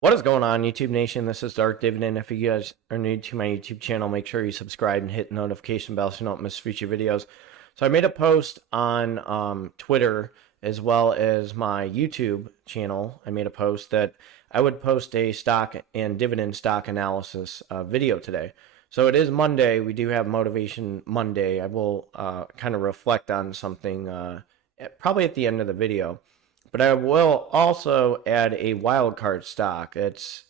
What is going on, YouTube Nation? This is Darth Dividend. If you guys are new to my YouTube channel, make sure you subscribe and hit the notification bell so you don't miss future videos. So I made a post on Twitter as well as my YouTube channel. I made a post that I would post a stock and dividend stock analysis video today. So it is Monday. We do have Motivation Monday. I will kind of reflect on something probably at the end of the video. But I will also add a wild card stock. It's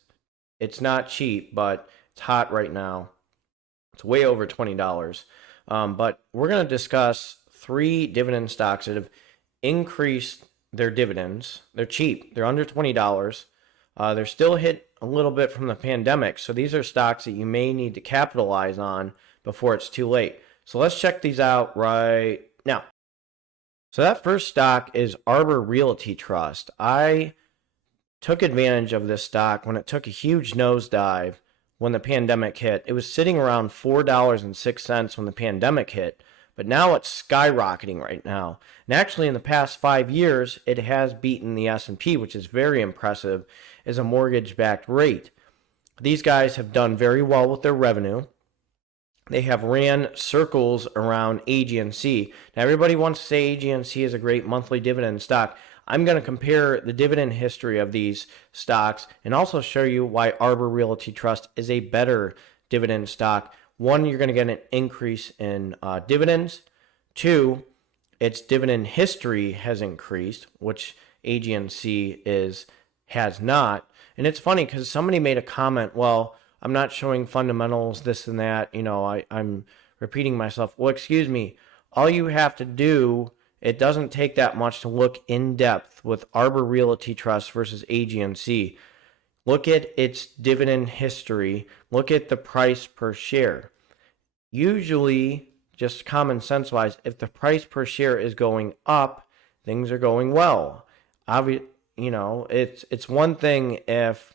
not cheap, but it's hot right now. It's way over $20. But we're going to discuss 3 dividend stocks that have increased their dividends. They're cheap. They're under $20. They're still hit a little bit from the pandemic. So these are stocks that you may need to capitalize on before it's too late. So let's check these out right now. So that first stock is Arbor Realty Trust. I took advantage of this stock when it took a huge nosedive when the pandemic hit. It was sitting around $4.06 when the pandemic hit, but now it's skyrocketing right now. And actually in the past 5 years, it has beaten the S&P, which is very impressive as a mortgage-backed rate. These guys have done very well with their revenue. They have ran circles around AGNC. Now, everybody wants to say AGNC is a great monthly dividend stock. I'm going to compare the dividend history of these stocks and also show you why Arbor Realty Trust is a better dividend stock. One, you're going to get an increase in dividends. 2, its dividend history has increased, which AGNC has not. And it's funny because somebody made a comment, well, I'm not showing fundamentals, this and that. You know, I'm repeating myself. Well, excuse me. All you have to do, it doesn't take that much to look in depth with Arbor Realty Trust versus AGNC. Look at its dividend history. Look at the price per share. Usually, just common sense wise, if the price per share is going up, things are going well. You know, it's one thing if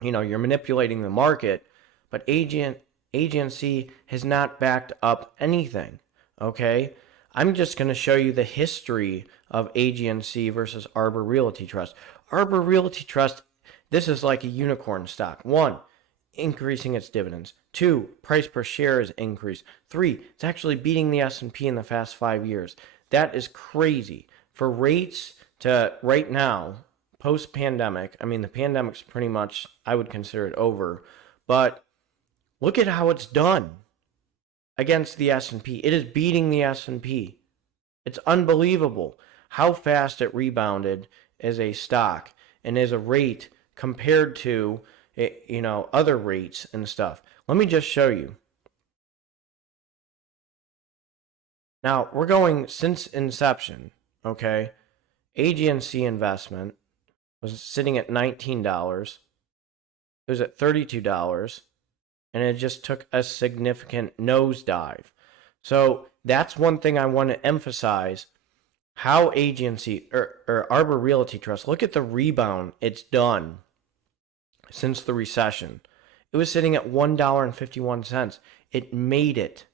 you're manipulating the market, but AGNC has not backed up anything, okay? I'm just going to show you the history of AGNC versus Arbor Realty Trust. Arbor Realty Trust, this is like a unicorn stock. 1, increasing its dividends. 2, price per share is increased. 3, it's actually beating the S&P in the past 5 years. That is crazy. For rates to right now, post-pandemic, I mean, the pandemic's pretty much, I would consider it over, but look at how it's done against the S&P. It is beating the S&P. It's unbelievable how fast it rebounded as a stock and as a rate compared to, other rates and stuff. Let me just show you. Now, we're going since inception, okay? AGNC investment was sitting at $19. It was at $32, and it just took a significant nosedive. So that's one thing I want to emphasize. How AGNC or Arbor Realty Trust, look at the rebound it's done since the recession. It was sitting at $1.51. It made it.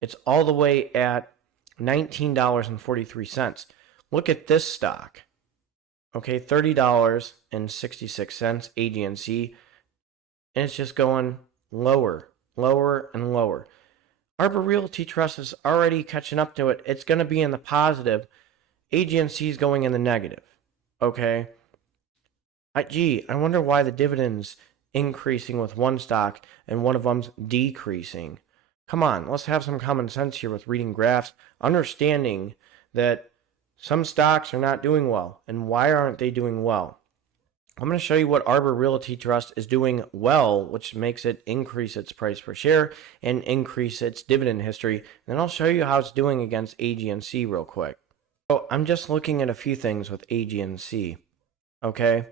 It's all the way at $19.43. Look at this stock. Okay, $30.66 AGNC, and it's just going lower, lower, and lower. Arbor Realty Trust is already catching up to it. It's going to be in the positive. AGNC is going in the negative. Okay? I wonder why the dividend's increasing with one stock and one of them's decreasing. Come on, let's have some common sense here with reading graphs, understanding that some stocks are not doing well. And why aren't they doing well? I'm going to show you what Arbor Realty Trust is doing well, which makes it increase its price per share and increase its dividend history. And then I'll show you how it's doing against AGNC real quick. So I'm just looking at a few things with AGNC. Okay?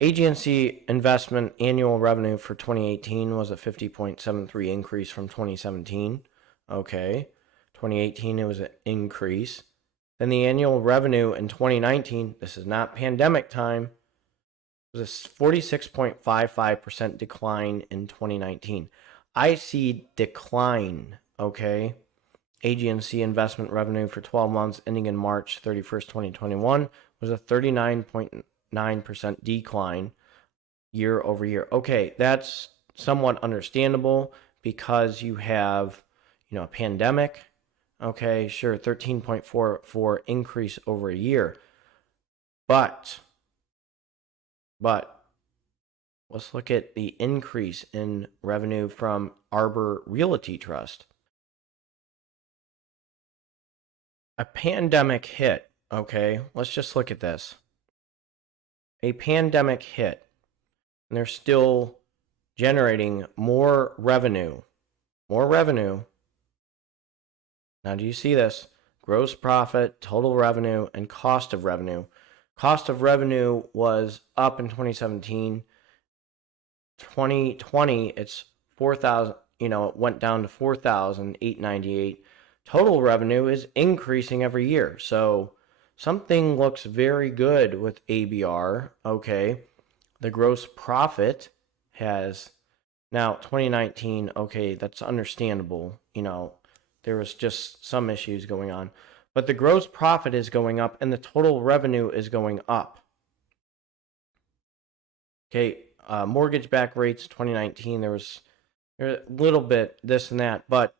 AGNC investment annual revenue for 2018 was a 50.73 increase from 2017. Okay? 2018, it was an increase. Then the annual revenue in 2019, this is not pandemic time, was a 46.55% decline in 2019. I see decline, okay? AGNC investment revenue for 12 months ending in March 31st, 2021 was a 39.9% decline year over year. Okay, that's somewhat understandable because you have, a pandemic. Okay, sure, 13.44 increase over a year. But let's look at the increase in revenue from Arbor Realty Trust. A pandemic hit. Okay, let's just look at this. A pandemic hit, and they're still generating more revenue. More revenue. Now, do you see this? Gross profit, total revenue, and cost of revenue. Cost of revenue was up in 2017. 2020, it's 4,000, it went down to 4,898. Total revenue is increasing every year. So something looks very good with ABR. Okay. The gross profit has now 2019. Okay. That's understandable. There was just some issues going on, but the gross profit is going up and the total revenue is going up. Okay. Mortgage back rates 2019, there was a little bit this and that, but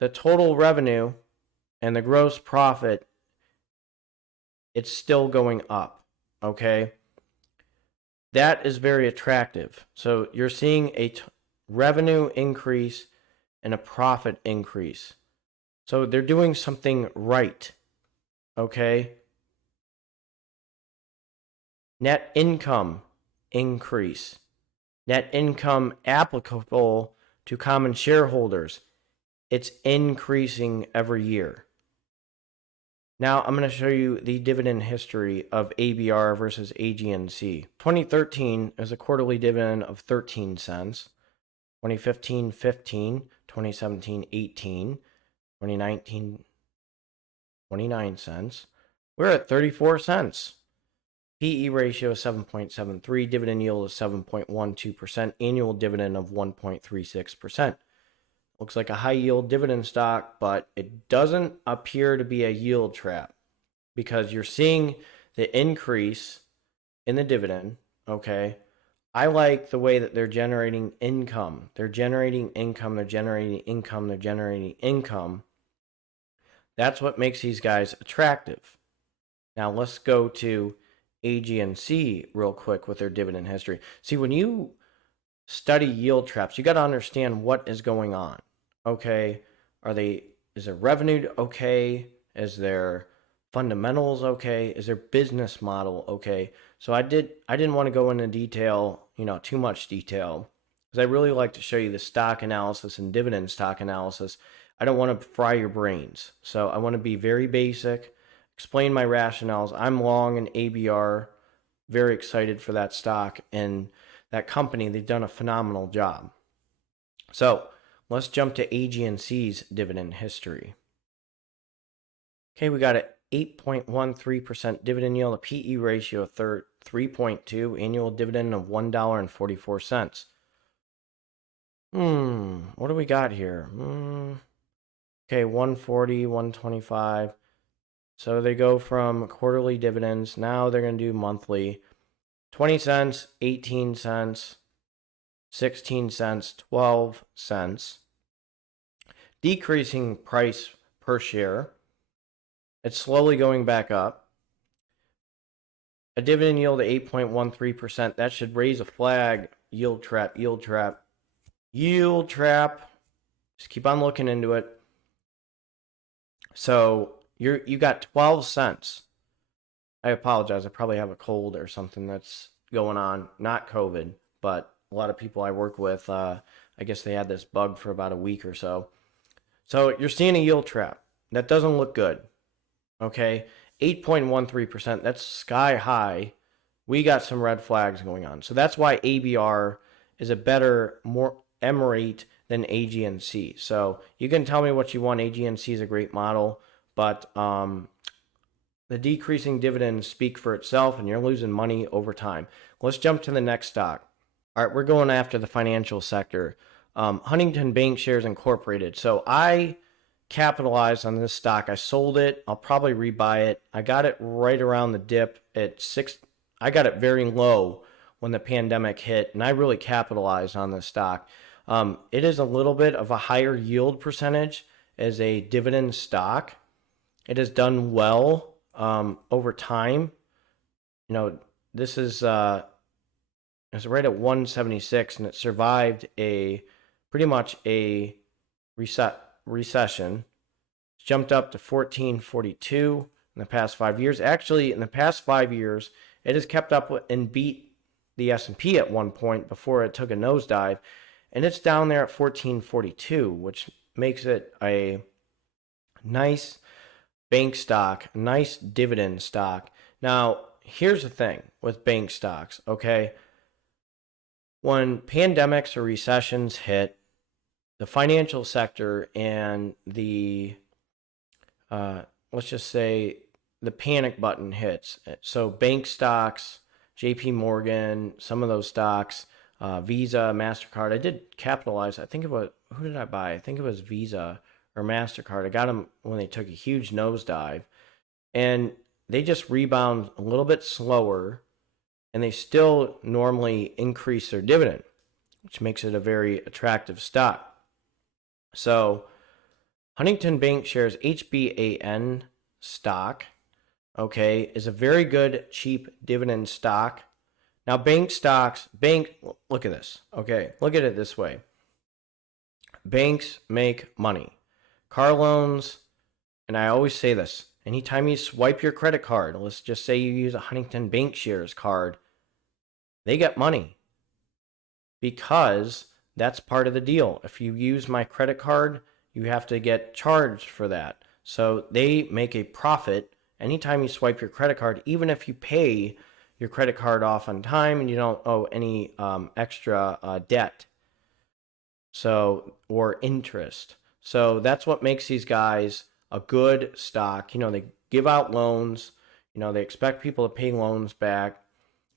the total revenue and the gross profit, it's still going up. Okay. That is very attractive. So you're seeing a revenue increase and a profit increase. So they're doing something right. Okay. Net income increase. Net income applicable to common shareholders. It's increasing every year. Now I'm going to show you the dividend history of ABR versus AGNC. 2013 is a quarterly dividend of 13 cents. 2015, 15. 2017, 18. 2019, 29 cents. We're at 34 cents. PE ratio is 7.73. Dividend yield is 7.12%. Annual dividend of 1.36%. Looks like a high yield dividend stock, but it doesn't appear to be a yield trap because you're seeing the increase in the dividend. Okay. I like the way that they're generating income. They're generating income. They're generating income. They're generating income. That's what makes these guys attractive. Now let's go to AGNC real quick with their dividend history. See, when you study yield traps, you got to understand what is going on. Okay, is their revenue okay? Is their fundamentals okay? Is their business model okay? So I didn't want to go into detail, too much detail, because I really like to show you the stock analysis and dividend stock analysis. I don't want to fry your brains. So I want to be very basic, explain my rationales. I'm long in ABR, very excited for that stock and that company. They've done a phenomenal job. So let's jump to AGNC's dividend history. Okay, we got an 8.13% dividend yield, a PE ratio of 3.2, annual dividend of $1.44. What do we got here? Okay, 140, 125. So they go from quarterly dividends. Now they're going to do monthly. 20 cents, 18 cents, 16 cents, 12 cents. Decreasing price per share. It's slowly going back up. A dividend yield of 8.13%. That should raise a flag. Yield trap, yield trap, yield trap. Just keep on looking into it. So you got 12 cents. I apologize. I probably have a cold or something that's going on. Not COVID, but a lot of people I work with, I guess they had this bug for about a week or so. So you're seeing a yield trap. That doesn't look good. Okay, 8.13%. That's sky high. We got some red flags going on. So that's why ABR is a better, more mREIT than AGNC. So you can tell me what you want. AGNC is a great model, but the decreasing dividends speak for itself, and you're losing money over time. Let's jump to the next stock. All right, we're going after the financial sector. Huntington Bank Shares Incorporated. So I capitalized on this stock. I sold it. I'll probably rebuy it. I got it right around the dip at 6. I got it very low when the pandemic hit, and I really capitalized on this stock. It is a little bit of a higher yield percentage as a dividend stock. It has done well over time. You know, this is it's right at 176, and it survived a pretty much a recession. It's jumped up to 1442 in the past 5 years. Actually, in the past 5 years, it has kept up and beat the S&P at one point before it took a nosedive, and it's down there at 1442, which makes it a nice bank stock, nice dividend stock. Now, here's the thing with bank stocks, okay? When pandemics or recessions hit, the financial sector and the, let's just say, the panic button hits. So bank stocks, JP Morgan, some of those stocks, Visa, MasterCard. I did capitalize. I think it was, who did I buy? I think it was Visa or MasterCard. I got them when they took a huge nosedive. And they just rebound a little bit slower, and they still normally increase their dividend, which makes it a very attractive stock. So Huntington Bank shares HBAN stock, okay, is a very good, cheap dividend stock. Now, bank stocks, look at this, okay, look at it this way. Banks make money. Car loans, and I always say this, anytime you swipe your credit card, let's just say you use a Huntington Bank shares card, they get money because that's part of the deal. If you use my credit card, you have to get charged for that. So they make a profit anytime you swipe your credit card, even if you pay your credit card off on time and you don't owe any extra debt, so, or interest. So that's what makes these guys a good stock. You know, they give out loans. You know, they expect people to pay loans back.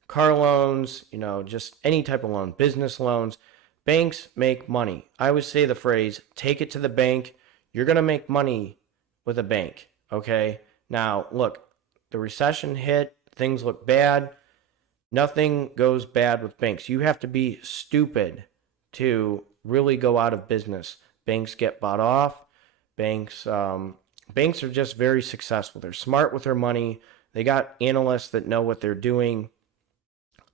Car loans, you know, just any type of loan, business loans. Banks make money. I always say the phrase, take it to the bank. You're going to make money with a bank, okay? Now, look, the recession hit. Things look bad. Nothing goes bad with banks. You have to be stupid to really go out of business. Banks get bought off. Banks are just very successful. They're smart with their money. They got analysts that know what they're doing.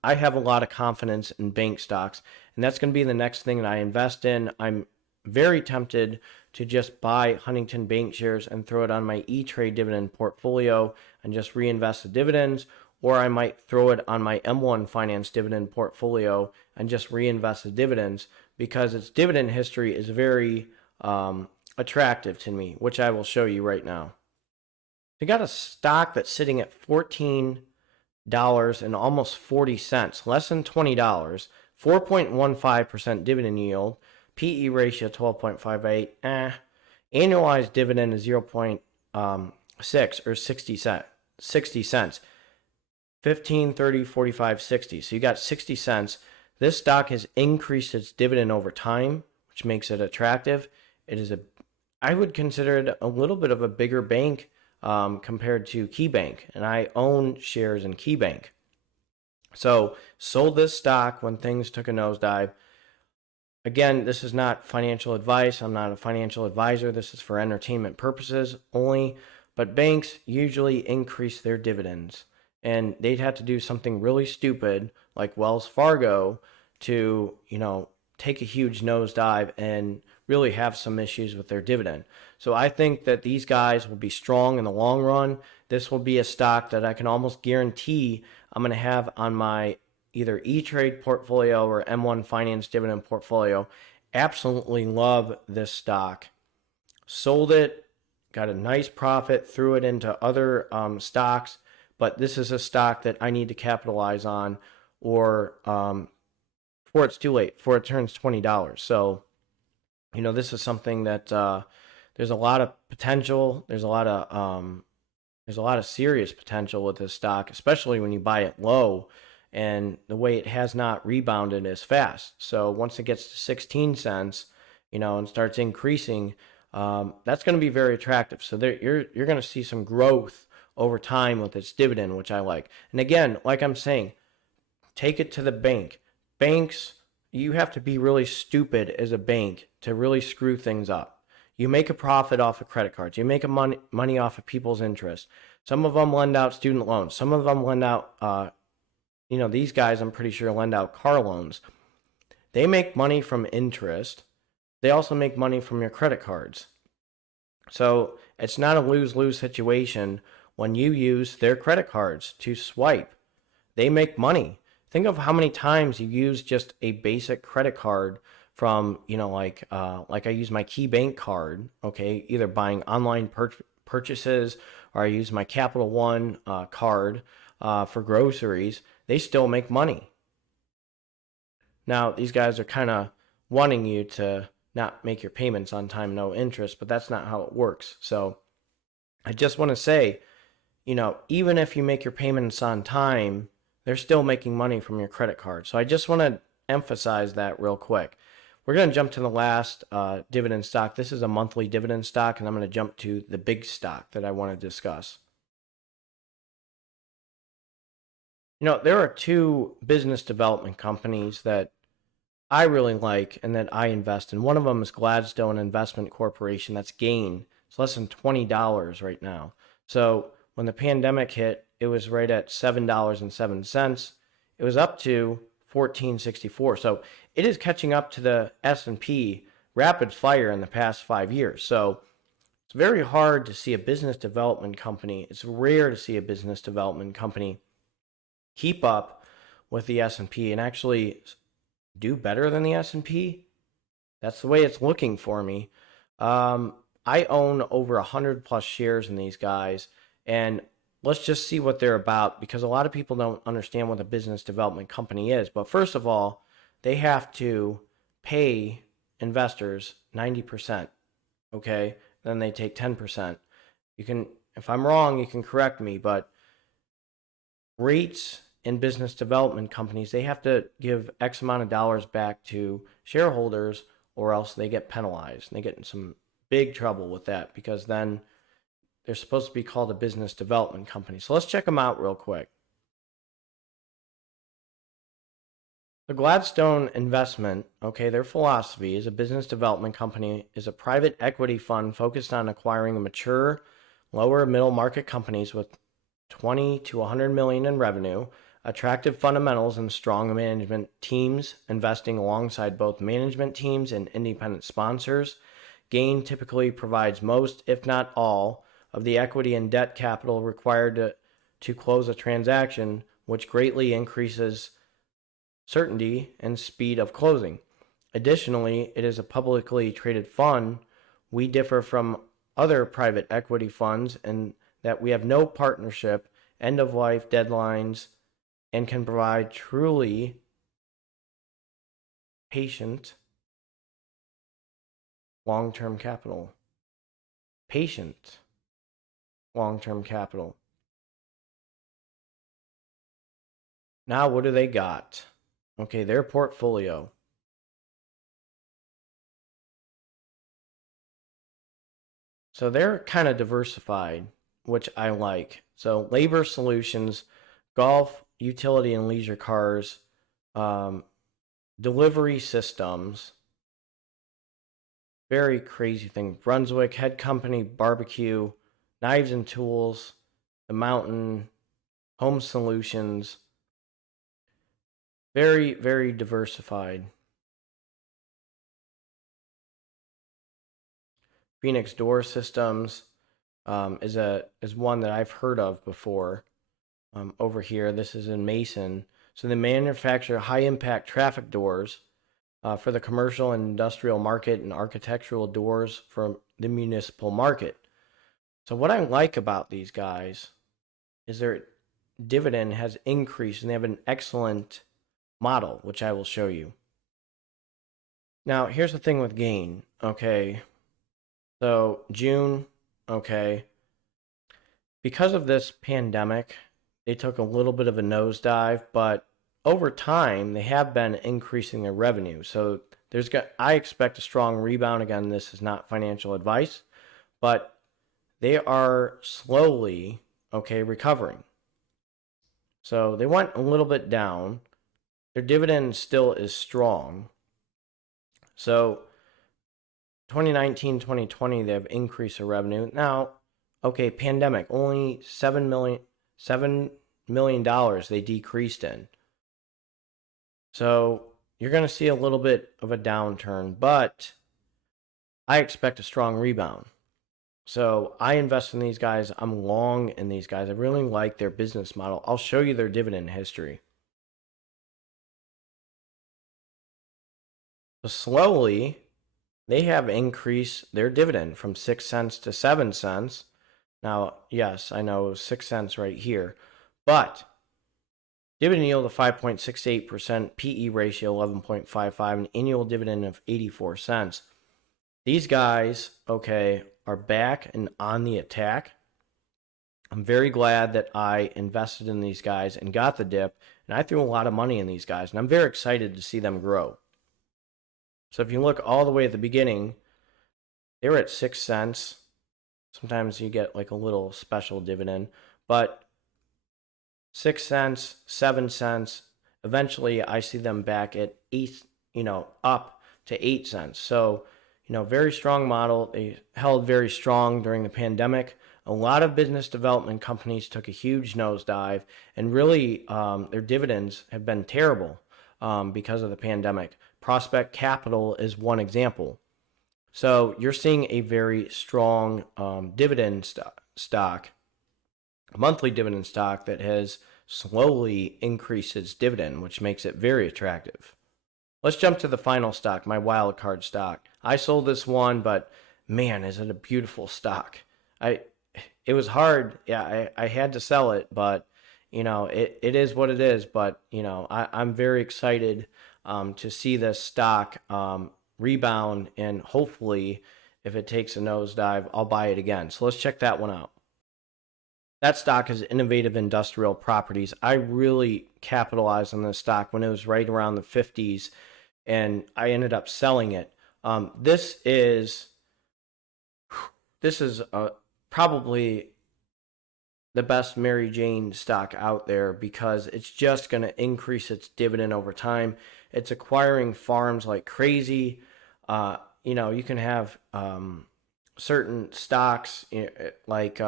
I have a lot of confidence in bank stocks, and that's going to be the next thing that I invest in. I'm very tempted to just buy Huntington Bank shares and throw it on my E-Trade dividend portfolio and just reinvest the dividends, or I might throw it on my M1 Finance dividend portfolio and just reinvest the dividends because its dividend history is very attractive to me, which I will show you right now. We got a stock that's sitting at $14 and almost 40 cents, less than $20, 4.15% dividend yield, PE ratio 12.58, annualized dividend is 0.6 or 60 cents, 15, 30, 45, 60. So you got 60 cents. This stock has increased its dividend over time, which makes it attractive. It is I would consider it a little bit of a bigger bank compared to KeyBank, and I own shares in KeyBank. So sold this stock when things took a nosedive. Again, this is not financial advice. I'm not a financial advisor. This is for entertainment purposes only. But banks usually increase their dividends, and they'd have to do something really stupid like Wells Fargo to, you know, take a huge nosedive and really have some issues with their dividend. So I think that these guys will be strong in the long run. This will be a stock that I can almost guarantee I'm going to have on my either E-Trade portfolio or M1 Finance dividend portfolio. Absolutely love this stock. Sold it, got a nice profit, threw it into other stocks, but this is a stock that I need to capitalize on, or before it's too late, before it turns $20. So, you know, this is something that there's a lot of potential. There's a lot of serious potential with this stock, especially when you buy it low, and the way it has not rebounded as fast. So once it gets to 16 cents, you know, and starts increasing, that's going to be very attractive. So you're going to see some growth over time with its dividend, which I like. And again, like I'm saying, take it to the bank. Banks, you have to be really stupid as a bank to really screw things up. You make a profit off of credit cards. You make money off of people's interest. Some of them lend out student loans. Some of them lend out, these guys I'm pretty sure lend out car loans. They make money from interest. They also make money from your credit cards. So it's not a lose-lose situation when you use their credit cards to swipe. They make money. Think of how many times you use just a basic credit card from, like I use my KeyBank card, okay, either buying online purchases, or I use my Capital One card for groceries. They still make money. Now, these guys are kind of wanting you to not make your payments on time, no interest, but that's not how it works. So I just want to say, even if you make your payments on time, they're still making money from your credit card. So I just want to emphasize that real quick. We're going to jump to the last dividend stock. This is a monthly dividend stock, and I'm going to jump to the big stock that I want to discuss. There are two business development companies that I really like and that I invest in. One of them is Gladstone Investment Corporation. That's GAIN. It's less than $20 right now. So when the pandemic hit, it was right at $7.07. It was up to $14.64. So it is catching up to the S&P rapid fire in the past 5 years. So it's very hard to see a business development company. It's rare to see a business development company keep up with the S&P and actually do better than the S&P. That's the way it's looking for me. I own over 100 plus shares in these guys, and let's just see what they're about, because a lot of people don't understand what a business development company is. But first of all, they have to pay investors 90%, okay? Then they take 10%. You can, if I'm wrong, you can correct me, but REITs in business development companies, they have to give X amount of dollars back to shareholders, or else they get penalized. And they get in some big trouble with that, because then they're supposed to be called a business development company. So let's check them out real quick. The Gladstone Investment, okay, their philosophy is a business development company is a private equity fund focused on acquiring mature, lower middle market companies with 20 to 100 million in revenue, attractive fundamentals, and strong management teams, investing alongside both management teams and independent sponsors. GAIN typically provides most, if not all, of the equity and debt capital required to close a transaction, which greatly increases certainty and speed of closing. Additionally, it is a publicly traded fund. We differ from other private equity funds in that we have no partnership, end-of-life deadlines, and can provide truly patient long-term capital. Patient long-term capital. Now, what do they got? Okay, their portfolio. So they're kind of diversified, which I like. So labor solutions, golf, utility and leisure cars, delivery systems, very crazy thing. Brunswick, head company, barbecue, knives and tools, the mountain, home solutions. Very, very diversified. Phoenix Door Systems is one that I've heard of before. Over here, this is in Mason. So they manufacture high-impact traffic doors for the commercial and industrial market, and architectural doors for the municipal market. So what I like about these guys is their dividend has increased, and they have an excellent model, which I will show you. Now, here's the thing with GAIN, okay? So June, okay, because of this pandemic, they took a little bit of a nosedive, but over time, they have been increasing their revenue. So I expect a strong rebound. Again, this is not financial advice, but they are slowly, okay, recovering. So they went a little bit down, their dividend still is strong. So 2019, 2020, they have increased their revenue. Now, okay, pandemic, only $7 million they decreased in. So you're going to see a little bit of a downturn, but I expect a strong rebound. So I invest in these guys. I'm long in these guys. I really like their business model. I'll show you their dividend history. So slowly, they have increased their dividend from 6 cents to 7 cents. Now, yes, I know 6 cents right here, but dividend yield of 5.68%, PE ratio 11.55, an annual dividend of 84 cents. These guys, okay, are back and on the attack. I'm very glad that I invested in these guys and got the dip, and I threw a lot of money in these guys, and I'm very excited to see them grow. So if you look all the way at the beginning, they were at 6 cents. Sometimes you get like a little special dividend, but 6 cents, 7 cents. Eventually, I see them back at 8, up to 8 cents. So, very strong model. They held very strong during the pandemic. A lot of business development companies took a huge nosedive, and really their dividends have been terrible because of the pandemic. Prospect Capital is one example. So you're seeing a very strong dividend stock, monthly dividend stock that has slowly increased its dividend, which makes it very attractive. Let's jump to the final stock, my wild card stock. I sold this one, but man, is it a beautiful stock. It was hard. Yeah, I had to sell it, but it is what it is. But I'm very excited to see this stock rebound, and hopefully, if it takes a nosedive, I'll buy it again. So let's check that one out. That stock is Innovative Industrial Properties. I really capitalized on this stock when it was right around the 50s, and I ended up selling it. This is probably the best Mary Jane stock out there because it's just going to increase its dividend over time. It's acquiring farms like crazy. You can have certain stocks like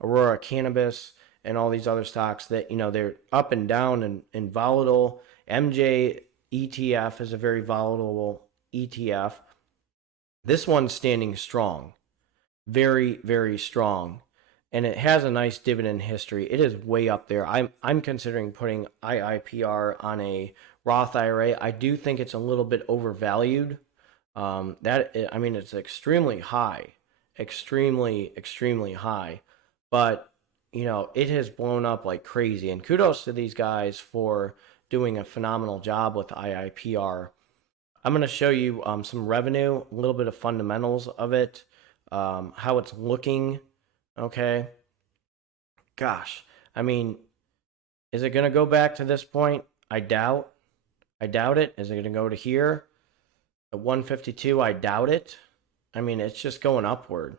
Aurora Cannabis and all these other stocks that they're up and down and volatile. MJ ETF is a very volatile ETF. This one's standing strong, very, very strong, and it has a nice dividend history. It is way up there. I'm considering putting IIPR on a Roth IRA. I do think it's a little bit overvalued. It's extremely high, extremely high, but it has blown up like crazy. And kudos to these guys for doing a phenomenal job with IIPR. I'm going to show you some revenue, a little bit of fundamentals of it, how it's looking. Okay. Gosh, is it going to go back to this point? I doubt it. Is it going to go to here at 152? I doubt it. It's just going upward.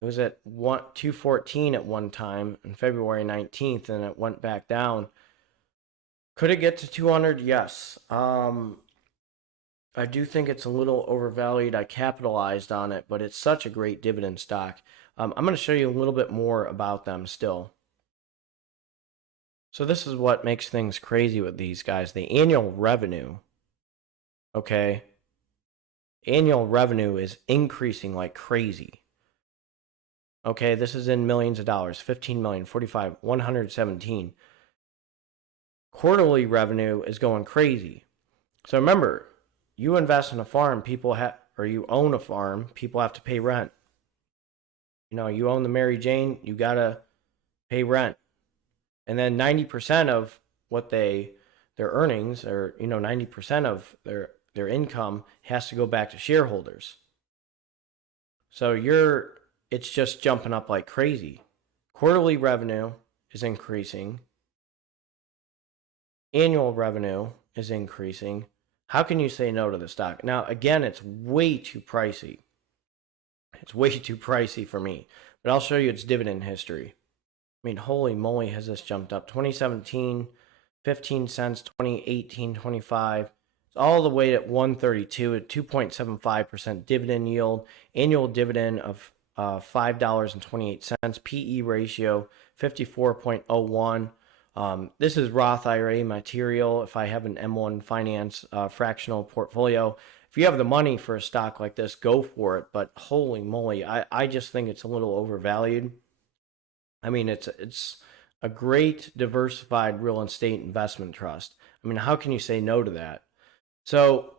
It was at 214 at one time on February 19th, and it went back down. Could it get to 200? Yes. I do think it's a little overvalued. I capitalized on it, but it's such a great dividend stock. I'm going to show you a little bit more about them still. So this is what makes things crazy with these guys. The annual revenue, okay? Annual revenue is increasing like crazy. Okay, this is in millions of dollars. 15 million, 45, 117. Quarterly revenue is going crazy. So remember, you invest in a farm, or you own a farm, people have to pay rent. You own the Mary Jane, you gotta pay rent. And then 90% of what their earnings, or 90% of their income has to go back to shareholders. So it's just jumping up like crazy. Quarterly revenue is increasing. Annual revenue is increasing. How can you say no to the stock? Now, again, it's way too pricey. It's way too pricey for me. But I'll show you its dividend history. Holy moly, has this jumped up. 2017, 15 cents, 2018, 25. It's all the way at 132 at 2.75% dividend yield, annual dividend of $5.28, PE ratio 54.01. This is Roth IRA material. If I have an M1 Finance fractional portfolio, if you have the money for a stock like this, go for it. But holy moly, I just think it's a little overvalued. I mean, it's a great diversified real estate investment trust. I mean, how can you say no to that? So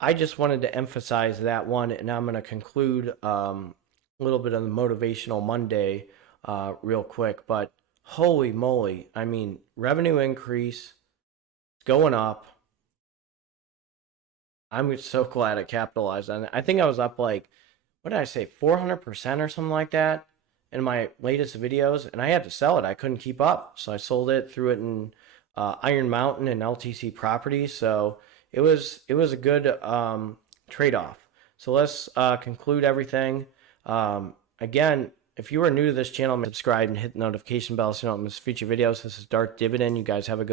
I just wanted to emphasize that one, and I'm going to conclude a little bit of the motivational Monday real quick. But holy moly, I mean, revenue increase, it's going up. I'm so glad I capitalized on it. I think I was up like, what did I say, 400% or something like that in my latest videos, and I had to sell it. I couldn't keep up, so I sold it, threw it in Iron Mountain and LTC Properties. So it was a good trade-off. So let's conclude everything. Again, if you are new to this channel, subscribe and hit the notification bell so you don't miss future videos. This is Darth Dividend. You guys have a good